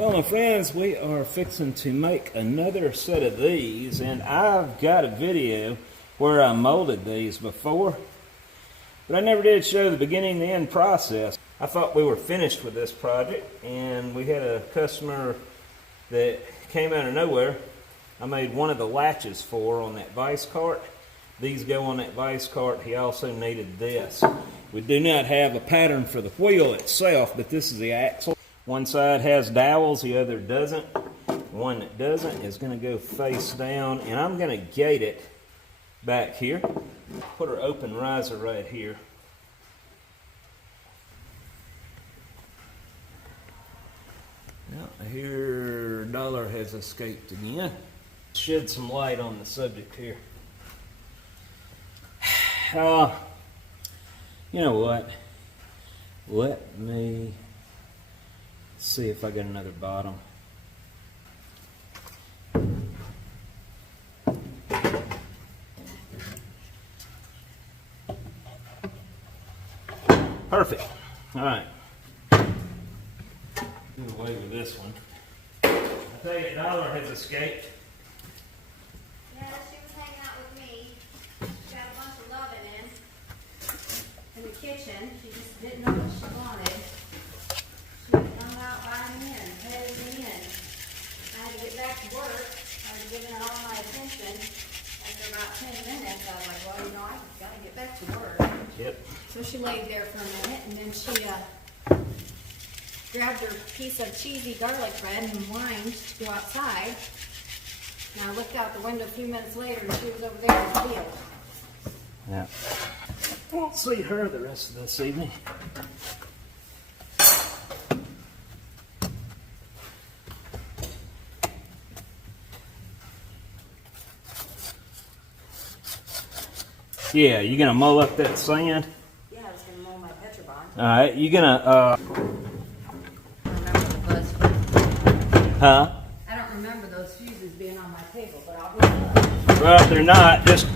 Well, my friends, we are fixing to make another set of these, and I've got a video where I molded these before, but I never did show the beginning and the end process. I thought we were finished with this project, and we had a customer that came out of nowhere. I made one of the latches for on that vice cart. These go on that vice cart. He also needed this. We do not have a pattern for the wheel itself, but this is the axle. One side has dowels, the other doesn't. One that doesn't is going to go face down, and I'm going to gate it back here. Put our open riser right here. Now, here, dollar has escaped again. Shed some light on the subject here. You know what? Let me see if I got another bottom. Perfect. All right. Do away with this one. I tell you, dollar has escaped. Yeah, she was hanging out with me. She got a bunch of loving in the kitchen. She just didn't know what she wanted. She would come out, buy me in, pay me in. I had to get back to work. I was giving her all my attention. After about 10 minutes, I was like, well, you know, I got to get back to work. Yep. So she laid there for a minute, and then she grabbed her piece of cheesy garlic bread and whined to go outside. And I looked out the window a few minutes later, and she was over there in the field. Yeah. Won't see her the rest of this evening. Yeah, you gonna mull up that sand? Yeah, I was gonna mold my Petrobond. All right, you gonna I don't remember the buzz. huh? I don't remember those fuses being on my table, but I'll be. Well, if they're not, just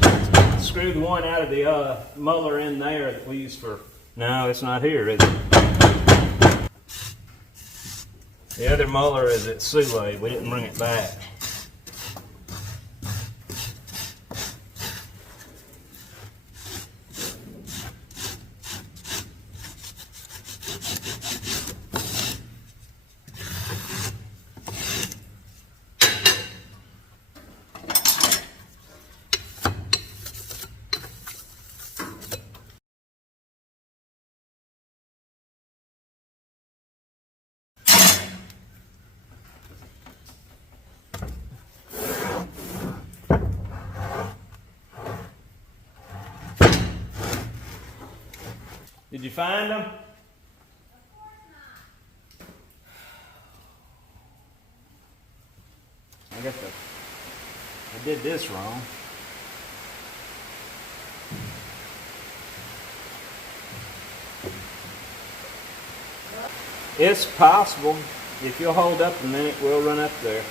screw the one out of the muller in there that we use for. No, it's not here, is it? The other muller is at Soule. We didn't bring it back. Did you find them? Of course not. I did this wrong. It's possible. If you'll hold up a minute, we'll run up there.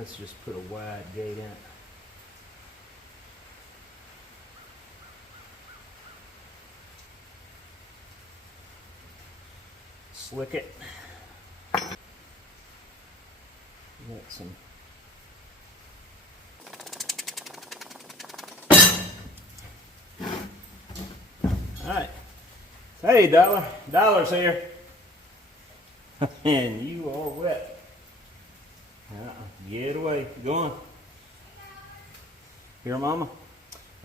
Let's just put a wide gate in it. Slick it. Got some. All right. Hey, Dollar's here. And you are wet. Get away. Go on. Here, Mama.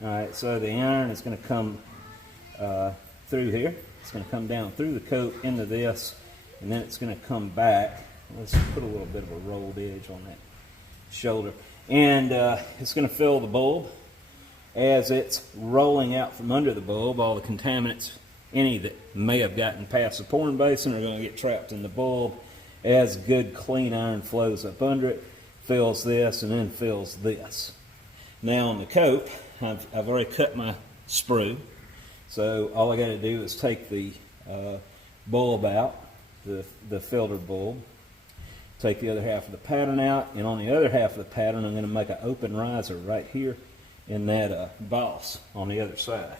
All right, so the iron is going to come through here. It's going to come down through the coat into this, and then it's going to come back. Let's put a little bit of a rolled edge on that shoulder. And it's going to fill the bulb. As it's rolling out from under the bulb, all the contaminants, any that may have gotten past the pouring basin, are going to get trapped in the bulb. As good clean iron flows up under it, fills this, and then fills this. Now on the coat, I've already cut my sprue, so all I got to do is take the bulb out, the filter bulb, take the other half of the pattern out, and on the other half of the pattern I'm going to make an open riser right here in that boss on the other side.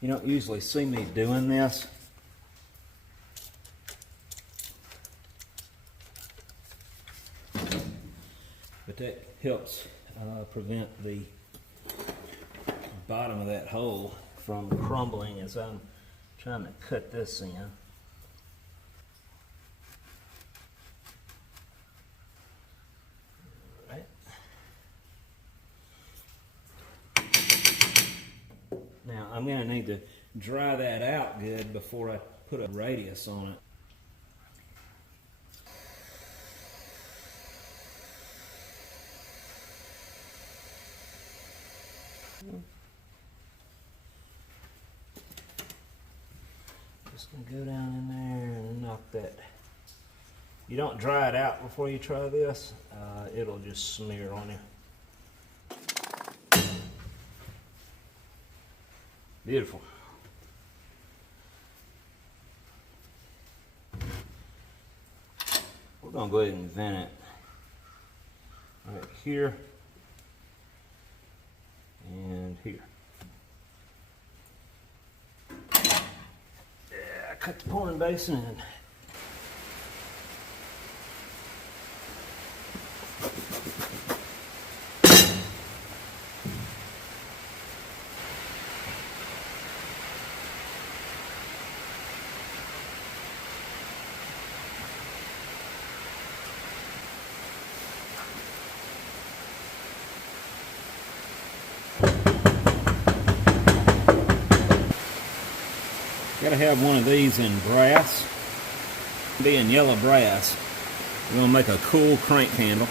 You don't usually see me doing this, but that helps prevent the bottom of that hole from crumbling as I'm trying to cut this in. Now I'm going to need to dry that out good before I put a radius on it. Just going to go down in there and knock that. You don't dry it out before you try this, it'll just smear on you. Beautiful. We're going to go ahead and vent it right here and here. Yeah, cut the pouring basin in. Gotta have one of these in brass. Being yellow brass, we're gonna make a cool crank handle.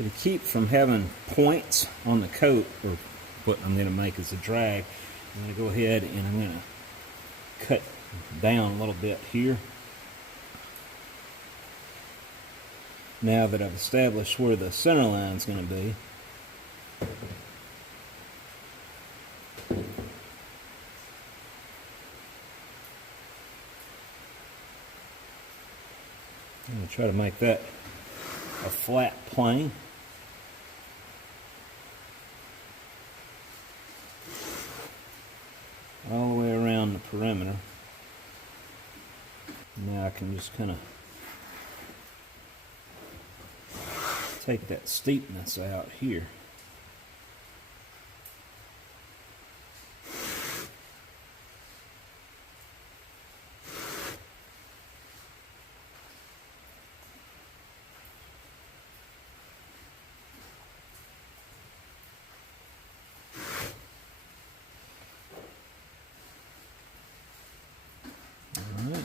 So to keep from having points on the coat, or what I'm going to make is a drag, I'm going to go ahead and I'm going to cut down a little bit here. Now that I've established where the center line is going to be, I'm going to try to make that a flat plane. All the way around the perimeter. Now I can just kind of take that steepness out here. All right.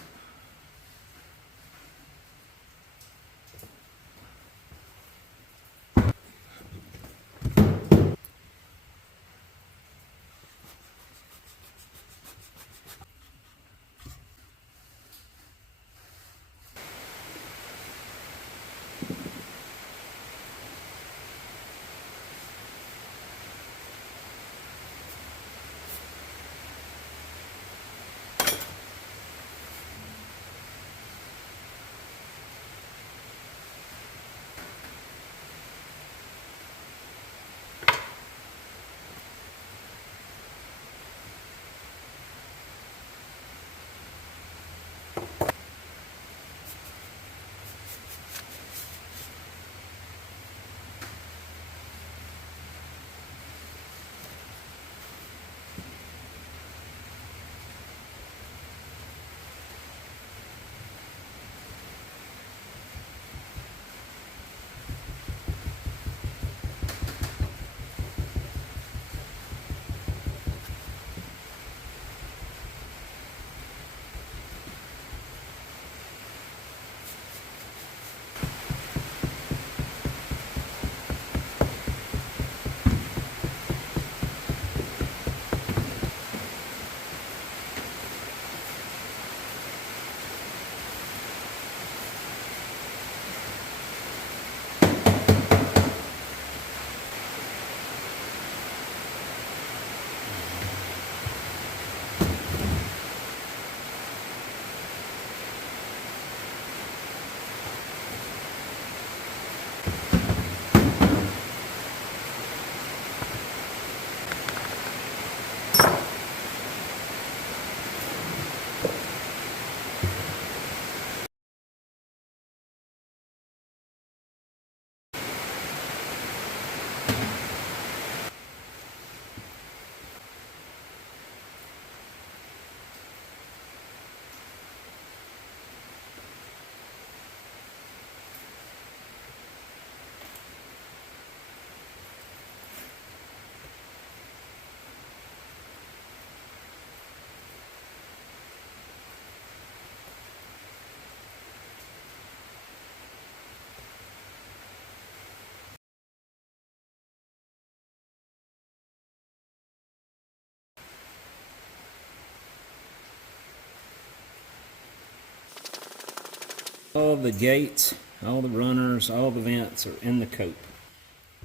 All the gates, all the runners, all the vents are in the coat.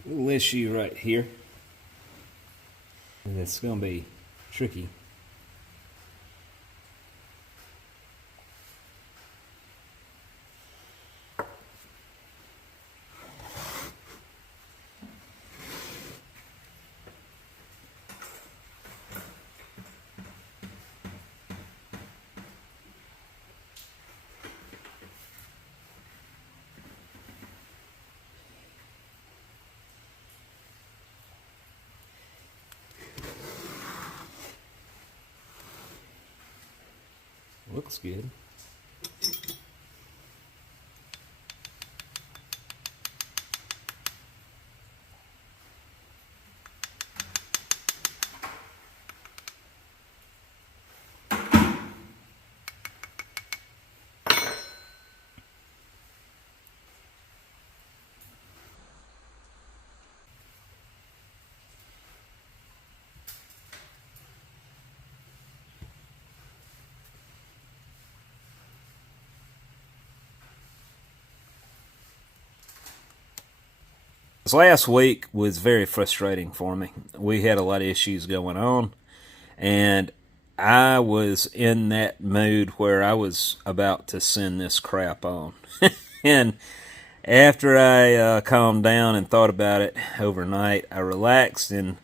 Little issue right here. It's going to be tricky. Looks good. Last week was very frustrating for me. We had a lot of issues going on, and I was in that mood where I was about to send this crap on. And after I calmed down and thought about it overnight, I relaxed, and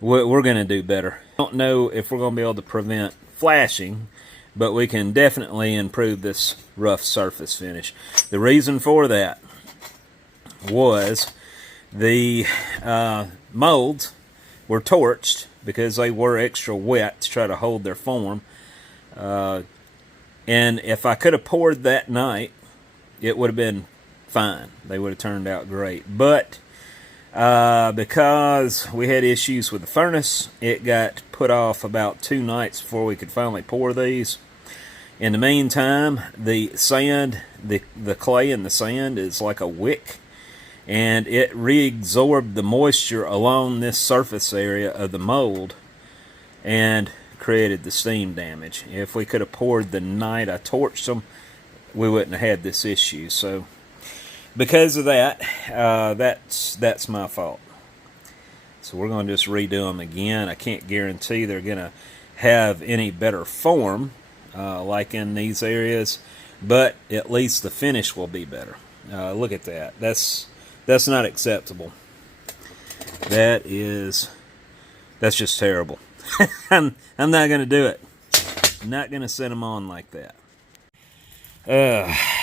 we're going to do better. I don't know if we're going to be able to prevent flashing, but we can definitely improve this rough surface finish. The reason for that was the molds were torched because they were extra wet to try to hold their form. And if I could have poured that night, it would have been fine. They would have turned out great. But because we had issues with the furnace, it got put off about 2 nights before we could finally pour these. In the meantime, the sand, the clay in the sand is like a wick, and it reabsorbed the moisture along this surface area of the mold and created the steam damage. If we could have poured the night I torched them, we wouldn't have had this issue. So because of that, that's my fault. So we're going to just redo them again. I can't guarantee they're going to have any better form like in these areas, but at least the finish will be better. Look at that. That's not acceptable. That's just terrible. I'm not going to do it. I'm not going to set them on like that.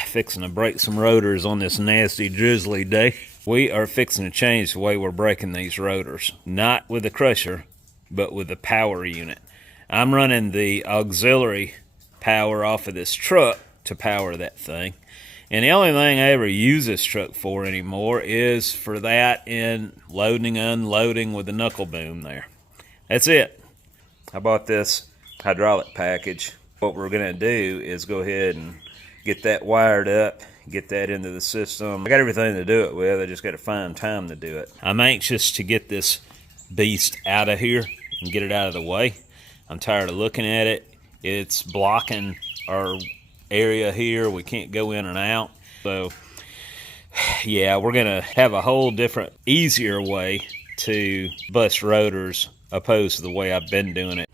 Fixing to break some rotors on this nasty drizzly day. We are fixing to change the way we're breaking these rotors. Not with the crusher, but with the power unit. I'm running the auxiliary power off of this truck to power that thing. And the only thing I ever use this truck for anymore is for that and loading and unloading with the knuckle boom there. That's it. I bought this hydraulic package. What we're going to do is go ahead and get that wired up, get that into the system. I got everything to do it with. I just got to find time to do it. I'm anxious to get this beast out of here and get it out of the way. I'm tired of looking at it. It's blocking our area here. We can't go in and out. So yeah, we're going to have a whole different, easier way to bust rotors opposed to the way I've been doing it.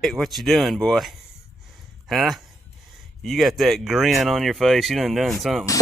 Hey, what you doing, boy? Huh? You got that grin on your face. You done something.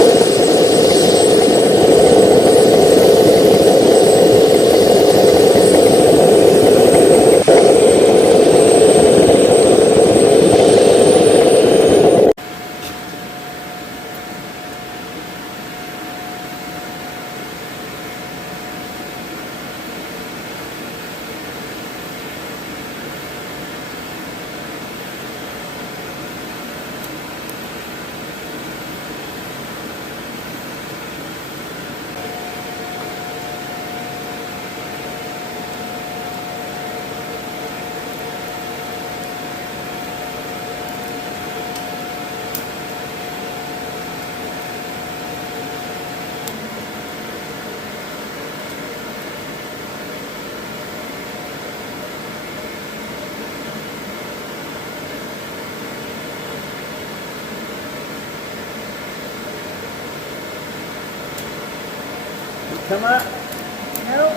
Come up. Nope.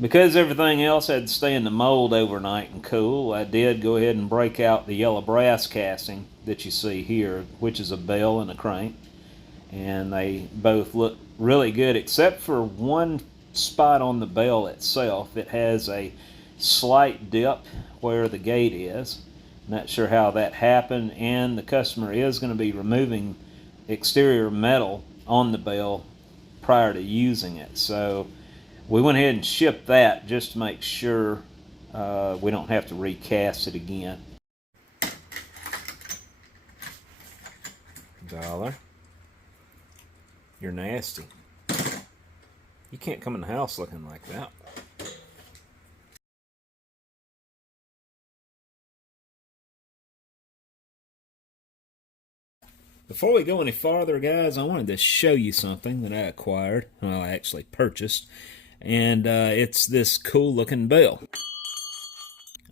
Because everything else had to stay in the mold overnight and cool, I did go ahead and break out the yellow brass casting that you see here, which is a bell and a crank. And they both look really good, except for one spot on the bell itself. It has a slight dip where the gate is. Not sure how that happened, and the customer is going to be removing exterior metal on the bell prior to using it. So we went ahead and shipped that just to make sure we don't have to recast it again. $1. You're nasty. You can't come in the house looking like that. Before we go any farther, guys, I wanted to show you something that I acquired. Well, I actually purchased. And it's this cool looking bell.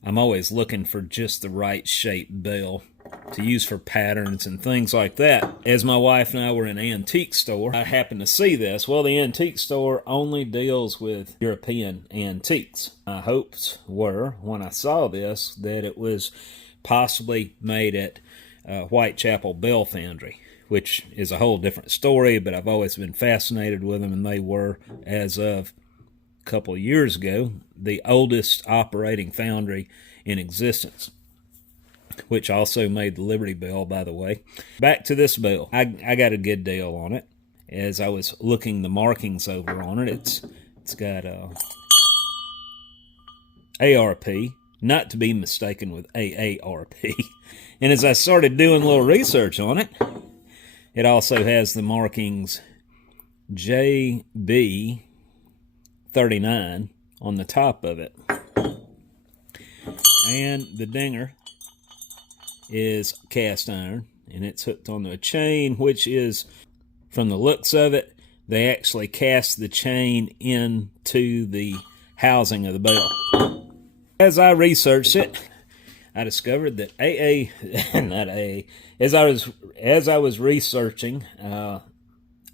I'm always looking for just the right shaped bell to use for patterns and things like that. As my wife and I were in an antique store, I happened to see this. Well, the antique store only deals with European antiques. My hopes were, when I saw this, that it was possibly made at Whitechapel Bell Foundry, which is a whole different story, but I've always been fascinated with them, and they were, as of a couple of years ago, the oldest operating foundry in existence, which also made the Liberty Bell, by the way. Back to this bell. I got a good deal on it. As I was looking the markings over on it, it's got ARP, not to be mistaken with AARP. And as I started doing a little research on it, it also has the markings JB39 on the top of it. And the dinger is cast iron, and it's hooked onto a chain, which is, from the looks of it, they actually cast the chain into the housing of the bell. As I researched it, I discovered that as I was researching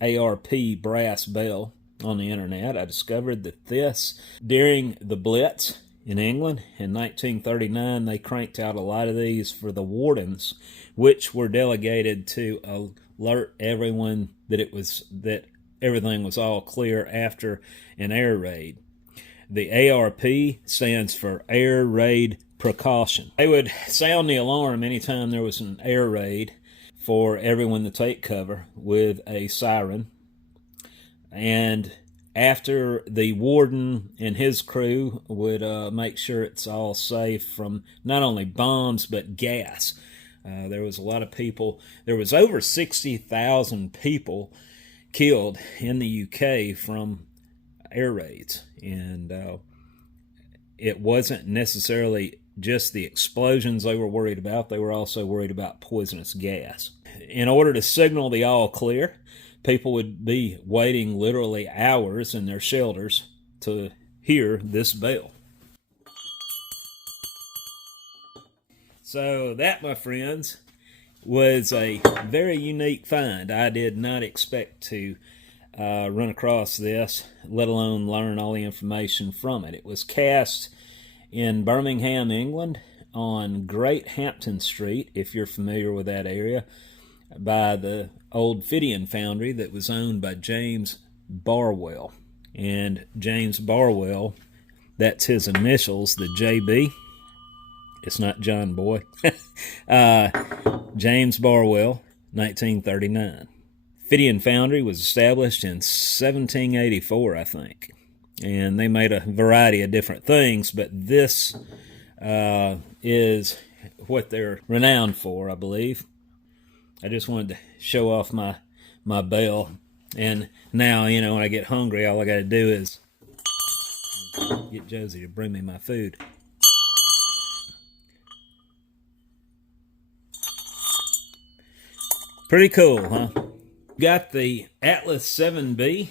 ARP brass bell on the internet, I discovered that this, during the Blitz in England in 1939, they cranked out a lot of these for the wardens, which were delegated to alert everyone that everything was all clear after an air raid. The ARP stands for Air Raid Precaution. They would sound the alarm anytime there was an air raid for everyone to take cover with a siren. And after the warden and his crew would make sure it's all safe from not only bombs but gas. There was a lot of people. There was over 60,000 people killed in the UK from air raids. And it wasn't necessarily just the explosions they were worried about. They were also worried about poisonous gas. In order to signal the all clear, people would be waiting literally hours in their shelters to hear this bell. So that, my friends, was a very unique find. I did not expect to run across this, let alone learn all the information from it. It was cast in Birmingham, England, on Great Hampton Street, if you're familiar with that area, by the old Fidian foundry that was owned by James Barwell. And James Barwell, that's his initials, the JB. It's not John Boy. James Barwell, 1939. Fidian Foundry was established in 1784, I think. And they made a variety of different things, but this is what they're renowned for, I believe. I just wanted to show off my bell. And now, you know, when I get hungry, all I got to do is get Josie to bring me my food. Pretty cool, huh? Got the Atlas 7B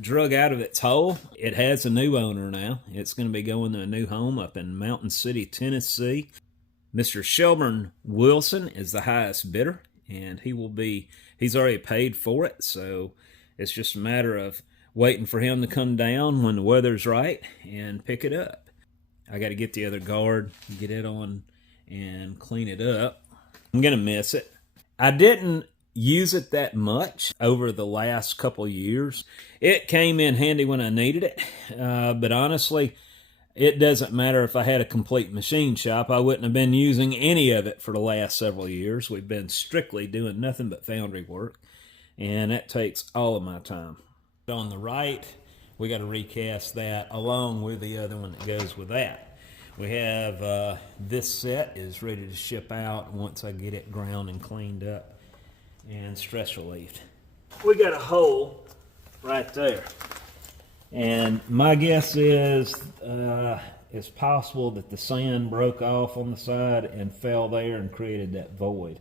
drug out of its hole. It has a new owner now. It's going to be going to a new home up in Mountain City, Tennessee. Mr. Shelburne Wilson is the highest bidder, and he's already paid for it, so it's just a matter of waiting for him to come down when the weather's right and pick it up. I got to get the other guard, get it on, and clean it up. I'm going to miss it. I didn't use it that much over the last couple years. It came in handy when I needed it, but honestly, it doesn't matter if I had a complete machine shop. I wouldn't have been using any of it for the last several years. We've been strictly doing nothing but foundry work, and that takes all of my time. On the right, we got to recast that along with the other one that goes with that. We have this set is ready to ship out once I get it ground and cleaned up and stress relieved. We got a hole right there, and my guess is it's possible that the sand broke off on the side and fell there and created that void.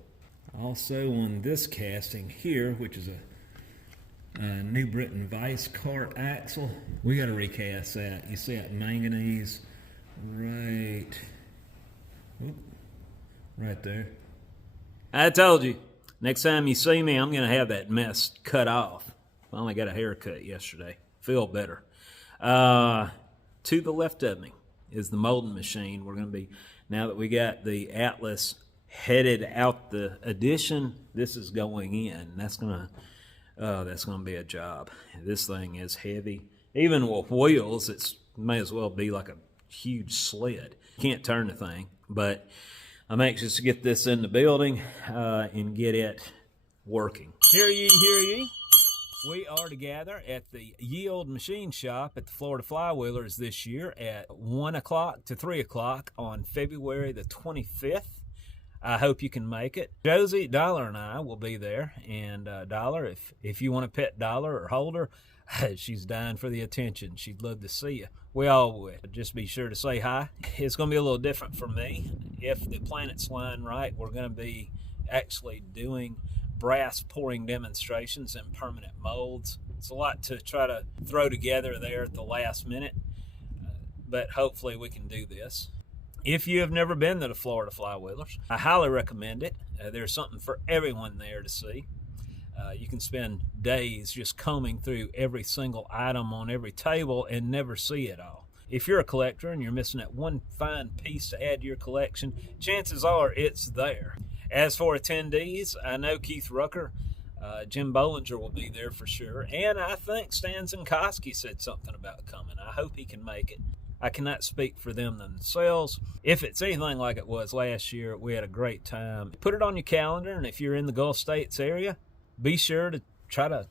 Also on this casting here, which is a new Britain Vise cart axle, we got to recast that. You see that manganese right there. I told you, next time you see me, I'm going to have that mess cut off. Finally got a haircut yesterday. Feel better. To the left of me is the molding machine. We're going to be, now that we got the Atlas headed out the addition, this is going in. That's going to be a job. This thing is heavy. Even with wheels, it may as well be like a huge sled. Can't turn the thing, but I'm anxious to get this in the building and get it working. Hear ye, hear ye. We are together at the Yield Machine Shop at the Florida Flywheelers this year at 1 o'clock to 3 o'clock on February the 25th. I hope you can make it. Josie, Dollar, and I will be there. And Dollar, if you want to pet Dollar or hold her, she's dying for the attention. She'd love to see you. We all would. Just be sure to say hi. It's going to be a little different for me. If the planets line right, we're going to be actually doing brass pouring demonstrations in permanent molds. It's a lot to try to throw together there at the last minute, but hopefully we can do this. If you have never been to the Florida Flywheelers, I highly recommend it. There's something for everyone there to see. You can spend days just combing through every single item on every table and never see it all. If you're a collector and you're missing that one fine piece to add to your collection, chances are it's there. As for attendees, I know Keith Rucker, Jim Bollinger will be there for sure, and I think Stan Zinkoski said something about coming. I hope he can make it. I cannot speak for them themselves. If it's anything like it was last year, we had a great time. Put it on your calendar, and if you're in the Gulf States area, be sure to try to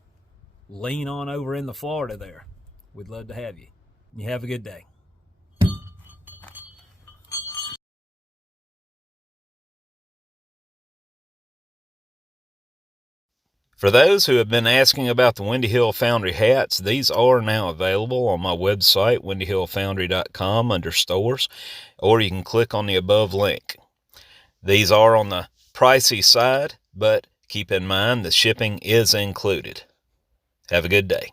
lean on over in the Florida there. We'd love to have you. You have a good day. For those who have been asking about the Windy Hill Foundry hats, these are now available on my website, windyhillfoundry.com, under stores, or you can click on the above link. These are on the pricey side, but keep in mind the shipping is included. Have a good day.